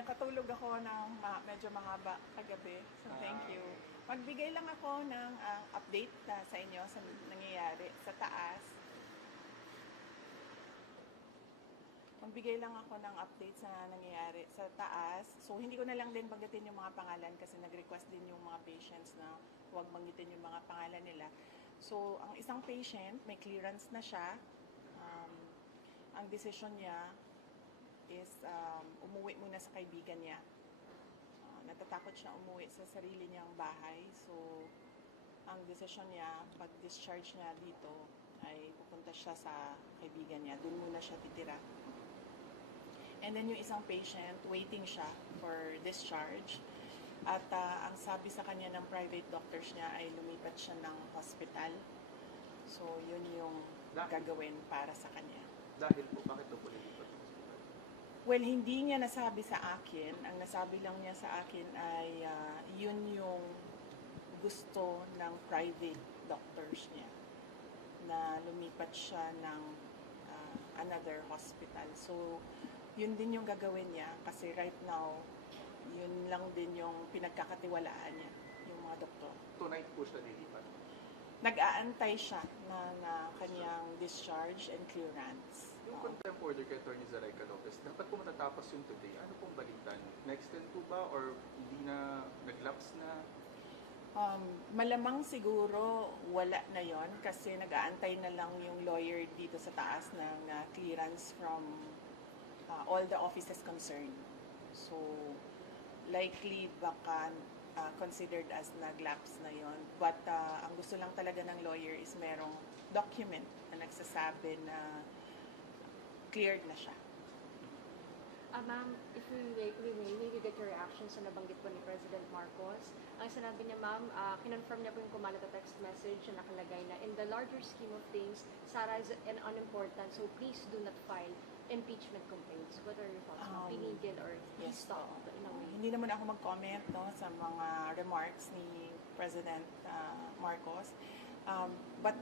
nakatulog ako ng medyo mahaba kagabi. So, thank you. Magbigay lang ako ng update sa inyo sa nangyayari sa taas. Magbigay lang ako ng update sa nangyayari sa taas. So, hindi ko na lang din banggitin yung mga pangalan kasi nag-request din yung mga patients na huwag banggitin yung mga pangalan nila. So, ang isang patient, may clearance na siya. Ang decision niya is umuwi muna sa kaibigan niya. Natatakot siya umuwi sa sarili niyang bahay. So, ang decision niya, pag-discharge niya dito, ay pupunta siya sa kaibigan niya. Doon muna siya titira. And then yung isang patient, waiting siya for discharge. At ang sabi sa kanya ng private doctors niya ay lumipat siya ng hospital. So, yun yung gagawin para sa kanya. Dahil po, bakit po lumipat ng hospital? Well, hindi niya nasabi sa akin. Ang nasabi lang niya sa akin ay yun yung gusto ng private doctors niya na lumipat siya ng another hospital. So, yun din yung gagawin niya kasi right now, yun lang din yung pinagkakatiwalaan niya, yung mga doktor. Tonight po siya lilipat? Nag-aantay siya na kanyang discharge and clearance. Yung contempt order kay Atty. Zaraika Lopez, dapat po matatapos yung today. Ano pong balitan? Na-extend po ba or hindi na, nag-lapse na? Malamang siguro wala na yon kasi nag-aantay na lang yung lawyer dito sa taas ng clearance from all the offices concerned. So, likely baka considered as nag-lapse na yon. But ang gusto lang talaga ng lawyer is merong document na nagsasabi na cleared na siya. Ma'am, if we may get your reaction sa nabanggit po ni President Marcos. Ang sinabi niya, ma'am, kinonfirm niya po yung kumalat na text message na nakalagay na in the larger scheme of things, Sara is an unimportant, so please do not file impeachment complaints. What are your thoughts? Pinigil or stop in a way? Hindi naman ako mag-comment sa mga remarks ni President Marcos. But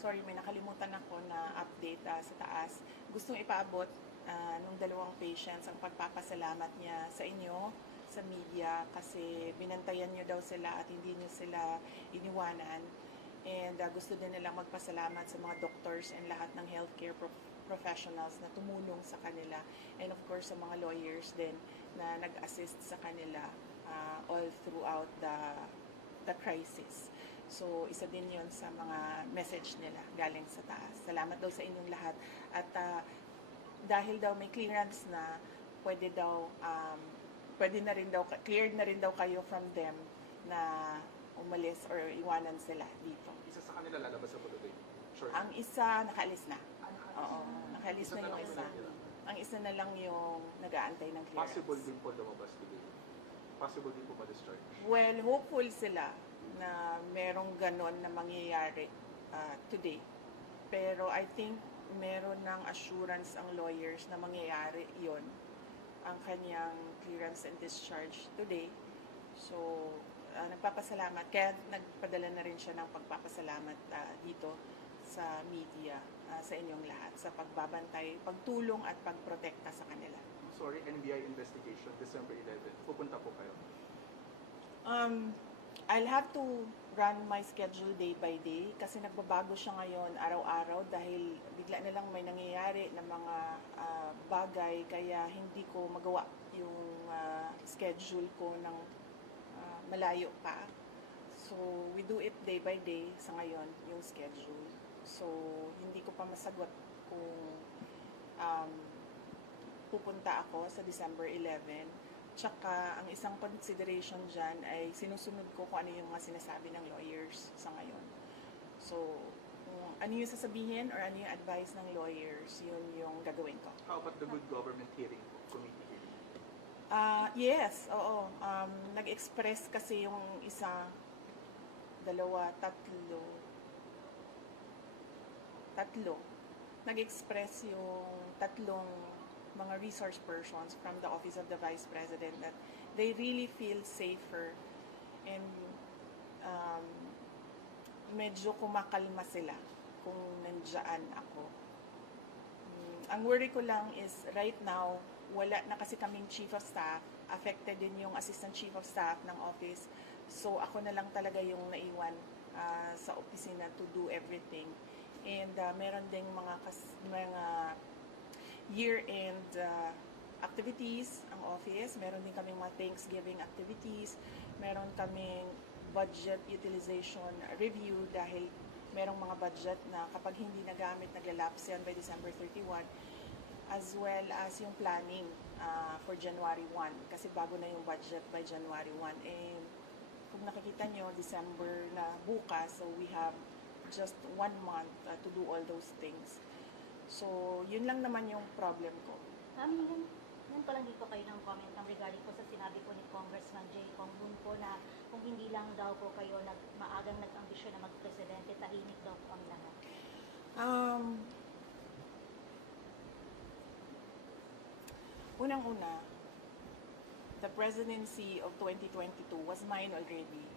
sorry, may nakalimutan ako na update sa taas. Gustong ipaabot nung dalawang patients ang pagpapasalamat niya sa inyo, sa media, kasi binantayan niyo daw sila at hindi niyo sila iniwanan. And gusto din nilang magpasalamat sa mga doctors and lahat ng healthcare professionals na tumulong sa kanila. And of course, sa mga lawyers din na nag-assist sa kanila all throughout the crisis. So, isa din yun sa mga message nila galing sa taas. Salamat daw sa inyong lahat. At dahil daw may clearance na, pwede na rin daw, cleared na rin daw kayo from them na umalis or iwanan sila dito. Isa sa kanila lalabas sa today? Sure. Ang isa, nakaalis na. Oo, nakaalis na yung isa. Nila. Ang isa na lang yung nag-aantay ng clearance. Possible din po lumabas today? Possible din po ma-discharge? Well, hopeful sila na merong ganon na mangyayari today. Pero I think meron ng assurance ang lawyers na mangyayari yon ang kanyang clearance and discharge today. So, nagpapasalamat. Kaya nagpadala na rin siya ng pagpapasalamat dito sa media, sa inyong lahat, sa pagbabantay, pagtulong at pagprotekta sa kanila. Sorry, NBI investigation, December 11. Pupunta po kayo? I'll have to run my schedule day by day kasi nagbabago siya ngayon araw-araw dahil bigla na lang may nangyayari na mga bagay kaya hindi ko magawa yung schedule ko ng malayo pa. So, we do it day by day sa ngayon, yung schedule. So, hindi ko pa masagot kung pupunta ako sa December 11. Tsaka, ang isang consideration dyan ay sinusunod ko kung ano yung mga sinasabi ng lawyers sa ngayon. So, kung ano yung sasabihin or ano yung advice ng lawyers, yun yung gagawin ko. How about the good government hearing po, committee hearing? Yes, oo. Nag-express kasi yung isa, dalawa, tatlo. Nag-express yung tatlong mga resource persons from the Office of the Vice President that they really feel safer and medyo kumakalma sila kung nandiyan ako. Ang worry ko lang is right now, wala na kasi kaming chief of staff, affected din yung assistant chief of staff ng office. So ako na lang talaga yung naiwan sa opisina to do everything. And meron ding mga year-end activities ang office. Meron din kaming mga Thanksgiving activities. Meron kaming budget utilization review dahil merong mga budget na kapag hindi nagamit, naglalapse yan by December 31. As well as yung planning for January 1. Kasi bago na yung budget by January 1. And kung nakikita nyo, December na bukas, so we have just 1 month to do all those things. So, yun lang naman yung problem ko. Yan pa lang dito kayo ng comment regarding po sa sinabi po ni Congressman Jay Kong Moon po na kung hindi lang daw po kayo maagang nag-ambisyon na mag-presidente, tahimik daw po ang lahat. Unang-una, the presidency of 2022 was mine already.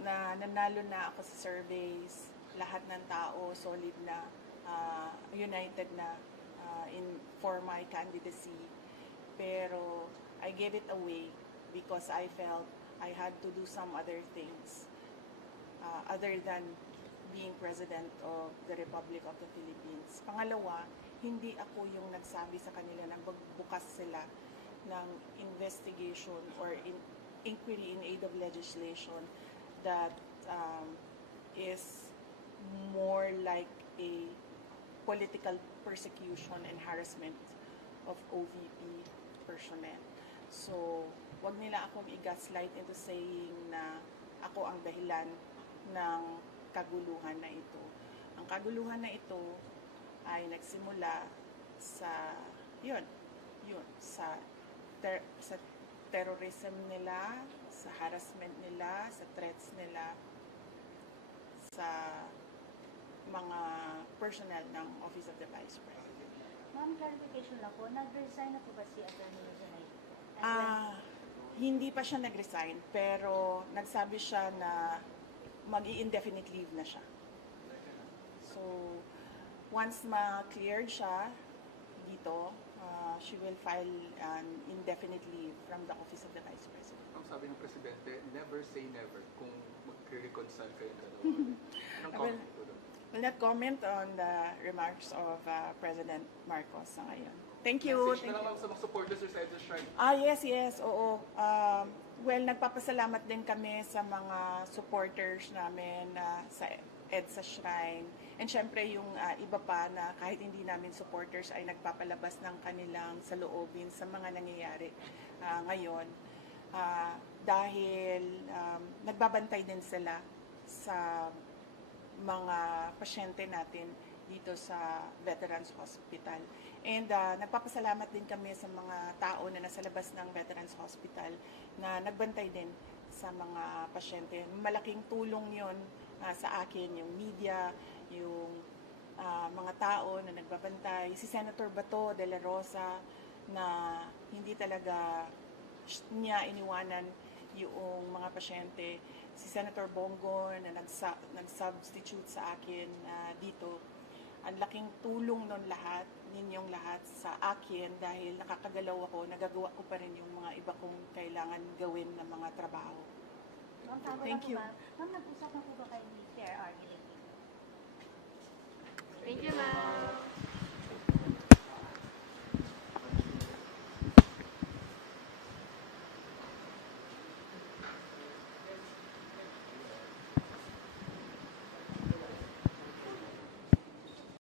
Nanalo na ako sa surveys, lahat ng tao solid na, united na for my candidacy. Pero I gave it away because I felt I had to do some other things other than being President of the Republic of the Philippines. Pangalawa, hindi ako yung nagsabi sa kanila na magbukas sila ng investigation or inquiry in aid of legislation that is more like a political persecution and harassment of OVP personnel. So, wag nila akong i-gaslight into saying na ako ang dahilan ng kaguluhan na ito. Ang kaguluhan na ito ay nagsimula sa sa terrorism nila, sa harassment nila, sa threats nila sa mga personnel ng Office of the Vice President. Ma'am, clarification lang po, nag-resign na po ba si Atty. Zanay? Hindi pa siya nag-resign, pero nagsabi siya na mag-i-indefinite leave na siya. So, once ma-cleared siya dito, she will file an indefinite leave from the Office of the Vice President. Ang sabi ng Presidente, never say never kung mag-reconcile kayo na dalawa. Anong comment po doon? Will not comment on the remarks of President Marcos sa ngayon. Thank you. Message na lang sa mga supporters sa EDSA Shrine. Yes, oo. Well, nagpapasalamat din kami sa mga supporters namin sa EDSA Shrine. And syempre yung iba pa na kahit hindi namin supporters ay nagpapalabas ng kanilang saloobin sa mga nangyayari ngayon. Dahil nagbabantay din sila sa mga pasyente natin dito sa Veterans Hospital. And nagpapasalamat din kami sa mga tao na nasa labas ng Veterans Hospital na nagbantay din sa mga pasyente. Malaking tulong yon sa akin, yung media, yung mga tao na nagbabantay. Si Senator Bato de la Rosa na hindi talaga niya iniwanan yung mga pasyente. Si Senator Bongo na nag-substitute sa akin dito. Ang laking tulong nun lahat, ninyong lahat sa akin dahil nakakagalaw ako, nagagawa ko pa rin yung mga iba kong kailangan gawin na mga trabaho. Ma'am, tama Thank na po you. ba? Ma'am, nag-usap na po ba kayo ni PRR? Thank you, ma'am.